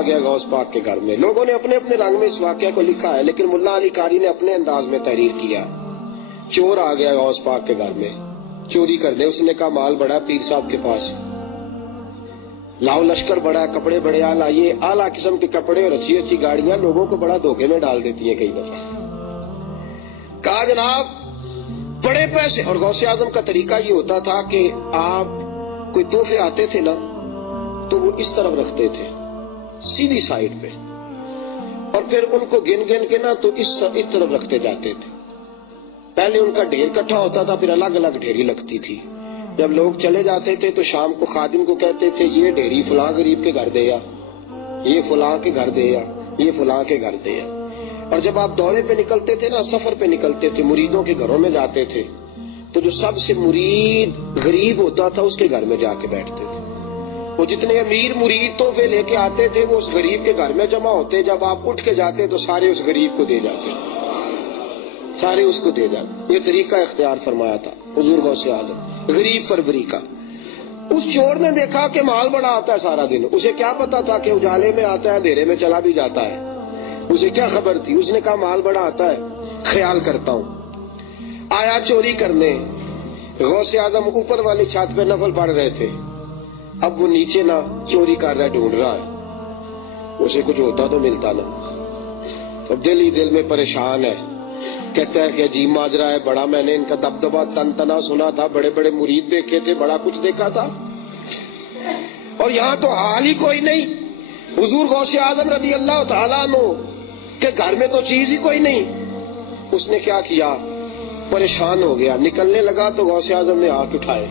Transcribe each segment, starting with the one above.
آ گیا غوث پاک کے گھر میں. لوگوں نے اپنے اپنے رنگ میں اس واقعہ کو لکھا ہے، لیکن ملا علی قاری نے اپنے انداز میں تحریر کیا. چور آ گیا غوث پاک کے گھر میں چوری کرنے. اس نے کہا مال بڑا پیر صاحب کے پاس، لاؤ لشکر بڑا، کپڑے بڑے اعلیٰ. یہ اعلیٰ قسم کے کپڑے اور اچھی اچھی گاڑیاں لوگوں کو بڑا دھوکے میں ڈال دیتی ہیں کئی دفعہ. کہا جناب بڑے پیسے. اور غوث اعظم کا طریقہ یہ ہوتا تھا کہ آپ کوئی تحفے آتے تھے نا تو وہ اس طرف رکھتے تھے سیدھی سائڈ پہ، اور پھر ان کو گن گن کے نا تو اس طرف رکھتے جاتے تھے. پہلے ان کا ڈھیر اکٹھا ہوتا تھا، پھر الگ الگ ڈھیری لگتی تھی. جب لوگ چلے جاتے تھے تو شام کو خادم کو کہتے تھے یہ ڈھیری فلاں غریب کے گھر دے یا، یہ فلاں کے گھر دے یا، یہ فلاں کے گھر دے یا. اور جب آپ دورے پہ نکلتے تھے نا، سفر پہ نکلتے تھے، مریدوں کے گھروں میں جاتے تھے، تو جو سب سے مرید غریب ہوتا تھا اس کے گھر میں جا کے بیٹھتے تھے. وہ جتنے امیر مرید تحفے لے کے آتے تھے وہ اس غریب کے گھر میں جمع ہوتے. جب آپ اٹھ کے جاتے تو سارے اس غریب کو دے جاتے، سارے اس کو دے جاتے. یہ طریقہ اختیار فرمایا تھا حضور غوث اعظم غریب پروری کا. اس چور نے دیکھا کہ مال بڑا آتا ہے سارا دن. اسے کیا پتا تھا کہ اجالے میں آتا ہے اندھیرے میں چلا بھی جاتا ہے، اسے کیا خبر تھی. اس نے کہا مال بڑا آتا ہے، خیال کرتا ہوں. آیا چوری کرنے. غوث اعظم اوپر والی چھت پہ نفل پڑھ رہے تھے. اب وہ نیچے نہ چوری کر رہا ہے، ڈھونڈ رہا ہے. اسے کچھ ہوتا تو ملتا نہ. اب دل ہی دل میں پریشان ہے. کہتا ہے کہ عجیب ماجرا ہے بڑا. میں نے ان کا دبدبہ تن تنا سنا تھا، بڑے بڑے مرید دیکھے تھے، بڑا کچھ دیکھا تھا، اور یہاں تو حال ہی کوئی نہیں. حضور غوث اعظم رضی اللہ تعالیٰ عنہ کہ گھر میں تو چیز ہی کوئی نہیں. اس نے کیا کیا، پریشان ہو گیا. نکلنے لگا تو غوث اعظم نے ہاتھ اٹھائے،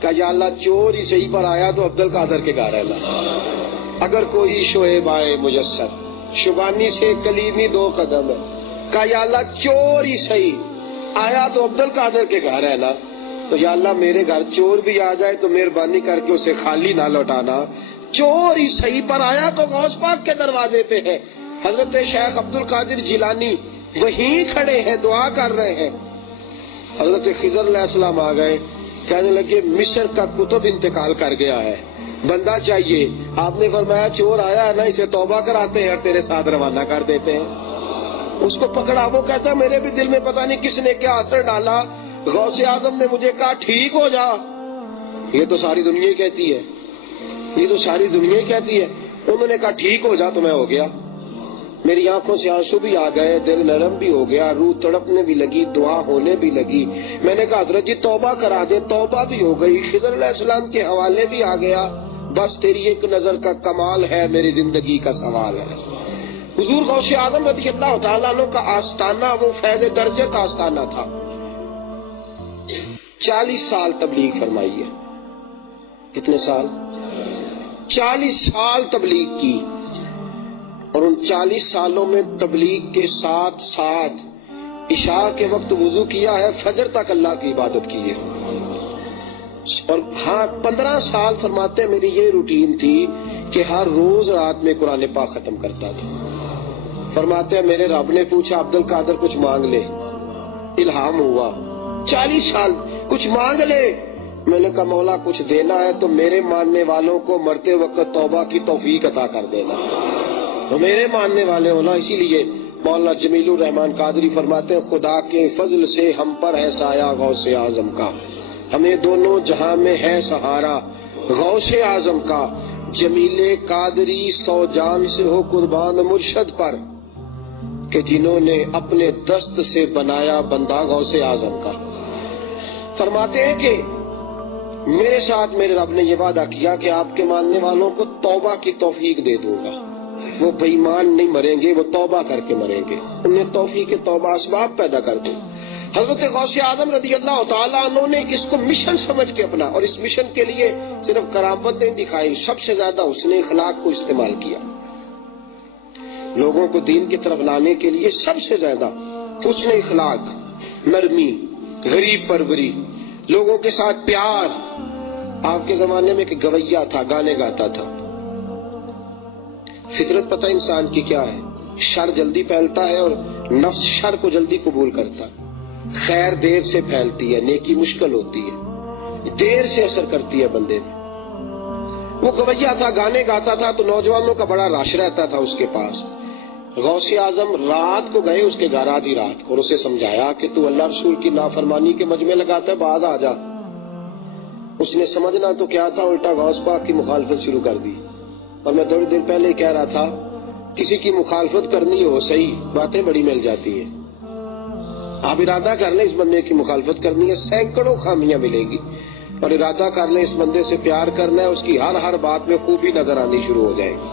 کہا یا اللہ چور ہی صحیح پر آیا تو عبد القادر کے گھر ہے. اگر کوئی شعیب آئے مجسر، شبانی سے کلیمی 2 قدم ہے. کہا یا اللہ چور ہی صحیح آیا تو عبد القادر کے گھر ہے نا. تو یا اللہ میرے گھر چور بھی آ جائے تو مہربانی کر کے اسے خالی نہ لوٹانا. چور ہی صحیح پر آیا تو غوث پاک کے دروازے پہ ہے. حضرت شیخ عبد القادر جیلانی وہیں کھڑے ہیں، دعا کر رہے ہیں. حضرت خضر علیہ السلام آ گئے، کہنے لگے مصر کا کتب انتقال کر گیا ہے، بندہ چاہیے. آپ نے فرمایا چور آیا ہے نا، اسے توبہ کراتے ہیں اور تیرے ساتھ روانہ کر دیتے ہیں. اس کو پکڑا. وہ کہتا ہے میرے بھی دل میں پتہ نہیں کس نے کیا اثر ڈالا، غوث اعظم نے مجھے کہا ٹھیک ہو جا. یہ تو ساری دنیا ہی کہتی ہے، یہ تو ساری دنیا ہی کہتی ہے. انہوں نے کہا ٹھیک ہو جا تو میں ہو گیا. میری آنکھوں سے آنسو بھی آ گئے، دل نرم بھی ہو گیا، روح تڑپنے بھی لگی، دعا ہونے بھی لگی. میں نے کہا حضرت جی توبہ کرا دے. توبہ بھی ہو گئی، خضر علیہ السلام کے حوالے بھی آ گیا. بس تیری ایک نظر کا کمال ہے، میری زندگی کا سوال ہے. حضور غوث اعظم رضی اللہ تعالیٰ عنہ کا آستانہ وہ فیض درجے کا آستانہ تھا. 40 سال تبلیغ فرمائی ہے. کتنے سال؟ 40 سال تبلیغ کی. اور ان 40 سالوں میں تبلیغ کے ساتھ ساتھ عشاء کے وقت وضو کیا ہے، فجر تک اللہ کی عبادت کی ہے. اور ہاں 15 سال فرماتے میری یہ روٹین تھی کہ ہر روز رات میں قرآن پاک ختم کرتا تھا. فرماتے ہیں میرے رب نے پوچھا عبد القادر کچھ مانگ لے. الہام ہوا 40 سال کچھ مانگ لے. میں نے کہا مولا کچھ دینا ہے تو میرے ماننے والوں کو مرتے وقت توبہ کی توفیق عطا کر دینا. تو میرے ماننے والے ہونا. اسی لیے مولانا جمیل الرحمان قادری فرماتے ہیں خدا کے فضل سے ہم پر ہے سایہ غوث اعظم کا، ہمیں دونوں جہاں میں ہے سہارا غوث اعظم کا. جمیل قادری 100 جان سے ہو قربان مرشد پر کہ جنہوں نے اپنے دست سے بنایا بندہ غوث اعظم کا. فرماتے ہیں کہ میرے ساتھ میرے رب نے یہ وعدہ کیا کہ آپ کے ماننے والوں کو توبہ کی توفیق دے دوں گا. وہ بے ایمان نہیں مریں گے، وہ توبہ کر کے مریں گے. انہیں توفیق توبہ اسباب پیدا کر دیں. حضرت غوث اعظم رضی اللہ تعالیٰ عنہ نے اس کو مشن سمجھ کے اپنا، اور اس مشن کے لیے صرف کرامت نہیں دکھائی، سب سے زیادہ حسن اخلاق کو استعمال کیا. لوگوں کو دین کی طرف لانے کے لیے سب سے زیادہ حسن اخلاق، نرمی، غریب پروری، لوگوں کے ساتھ پیار. آپ کے زمانے میں ایک گویا تھا، گانے گاتا تھا. فطرت پتہ انسان کی کیا ہے، شر جلدی پھیلتا ہے اور نفس شر کو جلدی قبول کرتا ہے. خیر دیر سے پھیلتی ہے، نیکی مشکل ہوتی ہے، دیر سے اثر کرتی ہے بندے میں. وہ گویا تھا، گانے گاتا تھا، تو نوجوانوں کا بڑا رش رہتا تھا اس کے پاس۔ غوث اعظم رات کو گئے اس کے گھر آدھی رات کو، اور اسے سمجھایا کہ تو اللہ رسول کی نافرمانی کے مجمع لگاتا ہے، بعد آ جا۔ اس نے سمجھنا تو کیا تھا، الٹا غوث پاک کی مخالفت شروع کر دی۔ اور میں تھوڑی دیر پہلے ہی کہہ رہا تھا، کسی کی مخالفت کرنی ہو صحیح، باتیں بڑی مل جاتی ہیں۔ آپ ارادہ کر لیں اس بندے کی مخالفت کرنی ہے، سینکڑوں خامیاں ملیں گی، اور ارادہ کر لیں اس بندے سے پیار کرنا ہے، اس کی ہر بات میں خوبی نظر آنی شروع ہو جائے گی۔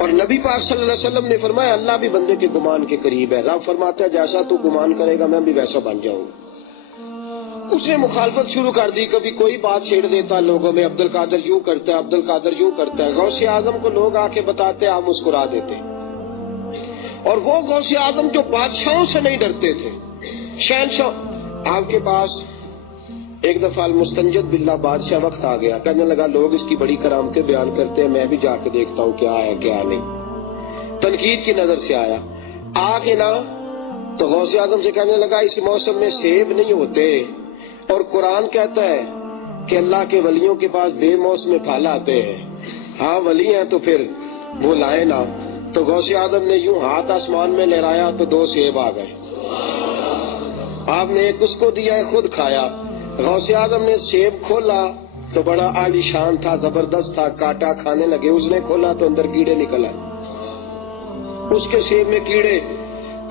اور نبی پاک صلی اللہ علیہ وسلم نے فرمایا اللہ بھی بندے کے گمان کے قریب ہے، رب فرماتا ہے جیسا تو گمان کرے گا میں بھی ویسا بن جاؤں گا۔ اس نے مخالفت شروع کر دی، کبھی کوئی بات چھیڑ دیتا لوگوں میں، عبد القادر یوں کرتا ہے، عبد القادر یوں کرتا ہے۔ غوث اعظم کو لوگ آ کے بتاتے، آپ مسکرا دیتے۔ اور وہ غوث اعظم جو بادشاہوں سے نہیں ڈرتے تھے، شہنشاہ آپ کے پاس ایک دفعہ المستنجد باللہ بادشاہ وقت آ گیا، کہنے لگا لوگ اس کی بڑی کرامتیں بیان کرتے ہیں، میں بھی جا کے دیکھتا ہوں کیا ہے کیا نہیں۔ تنقید کی نظر سے آیا، آ کے نا تو غوث اعظم سے کہنے لگا اس موسم میں سیب نہیں ہوتے، اور قرآن کہتا ہے کہ اللہ کے ولیوں کے پاس بے موسم پھل آتے ہیں، ہاں ولی ہیں تو پھر وہ لائے نا۔ تو غوث اعظم نے یوں ہاتھ آسمان میں لہرایا تو 2 سیب آ گئے۔ آپ نے ایک اس کو دیا، خود کھایا۔ غوث اعظم نے سیب کھولا تو بڑا عالی شان تھا، زبردست تھا، کاٹا، کھانے لگے۔ اس نے کھولا تو اندر کیڑے نکل آئے، اس کے سیب میں کیڑے۔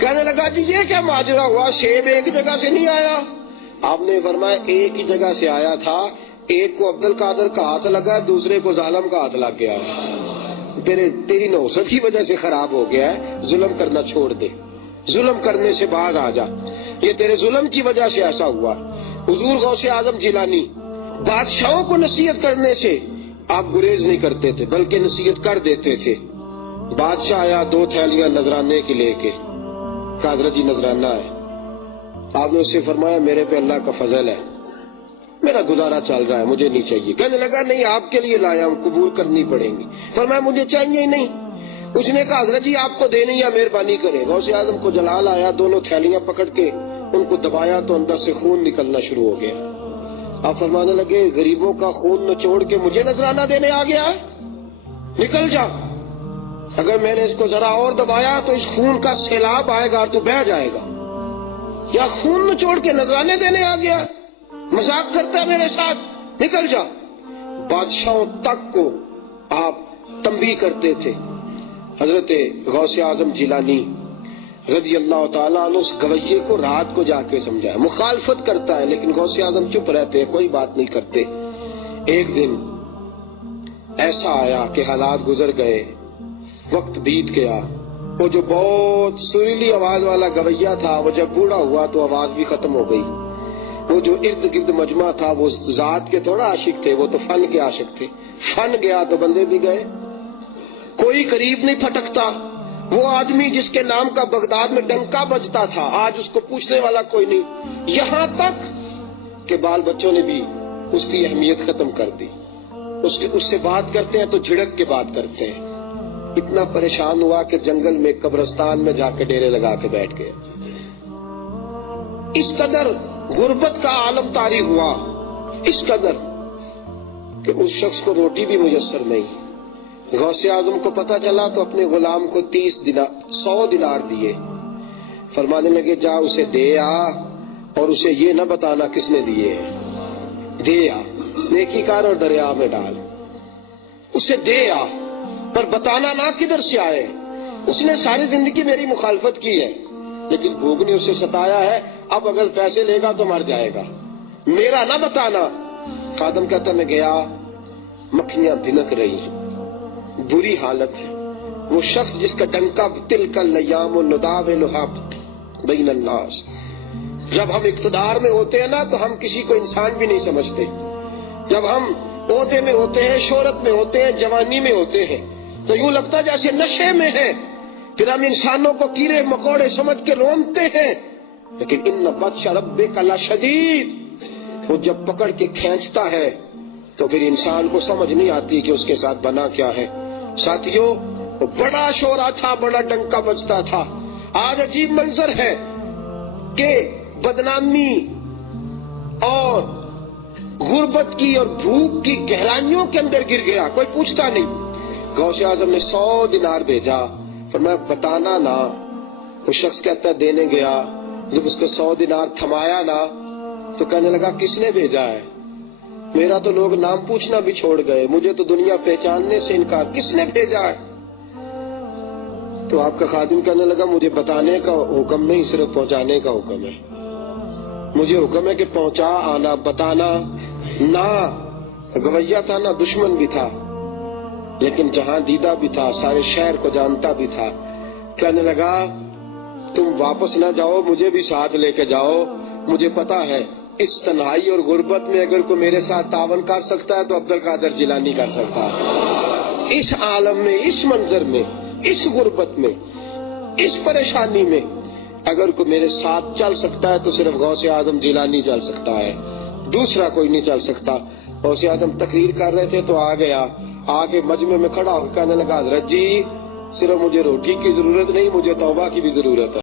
کہنے لگا جی یہ کیا ماجرا ہوا، سیب ایک جگہ سے نہیں آیا؟ آپ نے فرمایا ایک ہی جگہ سے آیا تھا، ایک کو عبد القادر کا ہاتھ لگا، دوسرے کو ظالم کا ہاتھ لگ گیا۔ تیری نحوست کی وجہ سے خراب ہو گیا ہے، ظلم کرنا چھوڑ دے، ظلم کرنے سے باز آ جا، یہ تیرے ظلم کی وجہ سے ایسا ہوا۔ حضور غوث اعظم جیلانی بادشاہوں کو نصیحت کرنے سے آپ گریز نہیں کرتے تھے بلکہ نصیحت کر دیتے تھے۔ بادشاہ آیا 2 تھیلیاں نذرانے کی لے کے، قادر جی نذرانہ ہے۔ آپ نے اس سے فرمایا میرے پہ اللہ کا فضل ہے، میرا گزارا چل رہا ہے، مجھے نہیں چاہیے۔ کہنے لگا نہیں آپ کے لیے لایا ہوں، قبول کرنی پڑیں گی۔ فرمایا مجھے چاہیے ہی نہیں۔ اس نے کہا حضرت جی آپ کو دینی یا مہربانی کرے۔ غوث اعظم کو جلال آیا، دونوں تھیلیاں پکڑ کے ان کو دبایا تو اندر سے خون نکلنا شروع ہو گیا۔ آپ فرمانے لگے غریبوں کا خون نچوڑ کے مجھے نذرانہ دینے آ گیا، نکل جا، اگر میں نے اس کو ذرا اور دبایا تو اس خون کا سیلاب آئے گا اور تو بہہ جائے گا۔ یا خون نچوڑ کے نذرانے دینے آ گیا، مذاق کرتا ہے میرے ساتھ، نکل جا۔ بادشاہوں تک کو آپ تنبیہ کرتے تھے۔ حضرت غوث اعظم جیلانی رضی اللہ تعالیٰ عنہ اس گویے کو رات کو جا کے سمجھایا، مخالفت کرتا ہے لیکن غوث اعظم چپ رہتے، کوئی بات نہیں کرتے۔ ایک دن ایسا آیا کہ حالات گزر گئے، وقت بیت گیا۔ وہ جو بہت سریلی آواز والا گویا تھا وہ جب بوڑھا ہوا تو آواز بھی ختم ہو گئی۔ وہ جو ارد گرد مجمع تھا وہ ذات کے تھوڑا عاشق تھے، وہ تو فن کے عاشق تھے۔ فن گیا تو بندے بھی گئے، کوئی قریب نہیں پھٹکتا۔ وہ آدمی جس کے نام کا بغداد میں ڈنکا بجتا تھا آج اس کو پوچھنے والا کوئی نہیں، یہاں تک کہ بال بچوں نے بھی اس کی اہمیت ختم کر دی۔ اس سے بات کرتے ہیں تو جھڑک کے بات کرتے ہیں۔ اتنا پریشان ہوا کہ جنگل میں قبرستان میں جا کے ڈیرے لگا کے بیٹھ گئے۔ اس قدر غربت کا عالم طاری ہوا، اس قدر کہ اس شخص کو روٹی بھی میسر نہیں۔ غوث اعظم کو پتا چلا تو اپنے غلام کو 100 دینار دیے، فرمانے لگے جا اسے دے آ اور اسے یہ نہ بتانا کس نے دیے، دے آ، نیکی کر اور دریا میں ڈال، اسے دے آ پر بتانا نہ کدھر سے آئے۔ اس نے ساری زندگی میری مخالفت کی ہے لیکن بھوک نے اسے ستایا ہے، اب اگر پیسے لے گا تو مر جائے گا، میرا نہ بتانا۔ خادم کہتا میں گیا، مکھیاں بھنک رہی ہیں، بری حالت ہے۔ وہ شخص جس کا ڈنکا تلک الیام نداولھا بین الناس۔ جب ہم اقتدار میں ہوتے ہیں نا تو ہم کسی کو انسان بھی نہیں سمجھتے، جب ہم عہدے میں ہوتے ہیں، شہرت میں ہوتے ہیں، جوانی میں ہوتے ہیں تو یوں لگتا جیسے نشے میں ہے، پھر ہم انسانوں کو کیڑے مکوڑے سمجھ کے رونتے ہیں، لیکن ان بطش ربک لشدید، وہ جب پکڑ کے کھینچتا ہے تو پھر انسان کو سمجھ نہیں آتی کہ اس کے ساتھ بنا کیا ہے۔ ساتھیوں وہ بڑا شورا تھا، بڑا ڈنکا بجتا تھا۔ آج عجیب منظر ہے کہ بدنامی اور غربت کی اور بھوک کی گہرائیوں کے اندر گر گیا، کوئی پوچھتا نہیں۔ غوث اعظم نے 100 دینار بھیجا، فرمایا بتانا نہ۔ وہ شخص کہتا ہے دینے گیا، جب اس کو 100 دینار تھمایا نا تو کہنے لگا کس نے بھیجا ہے؟ میرا تو لوگ نام پوچھنا بھی چھوڑ گئے، مجھے تو دنیا پہچاننے سے انکار، کس نے بھیجا ہے؟ تو آپ کا خادم کہنے لگا مجھے بتانے کا حکم نہیں، صرف پہنچانے کا حکم ہے، مجھے حکم ہے کہ پہنچا آنا، بتانا نہ۔ گویا تھا نا، دشمن بھی تھا لیکن جہاں دیدہ بھی تھا، سارے شہر کو جانتا بھی تھا۔ کہنے لگا تم واپس نہ جاؤ، مجھے بھی ساتھ لے کے جاؤ، مجھے پتا ہے اس تنہائی اور غربت میں اگر کوئی میرے ساتھ تعاون کر سکتا ہے تو عبد القادر جیلانی کر سکتا ہے۔ اس عالم میں، اس منظر میں، اس غربت میں، اس پریشانی میں اگر کوئی میرے ساتھ چل سکتا ہے تو صرف غوث اعظم جیلانی چل سکتا ہے، دوسرا کوئی نہیں چل سکتا۔ غوث اعظم تقریر کر رہے تھے تو آ گیا، آ کے مجمع میں کھڑا ہو کے کہنے لگا حضرت جی صرف مجھے روٹی کی ضرورت نہیں، مجھے توبہ کی بھی ضرورت ہے۔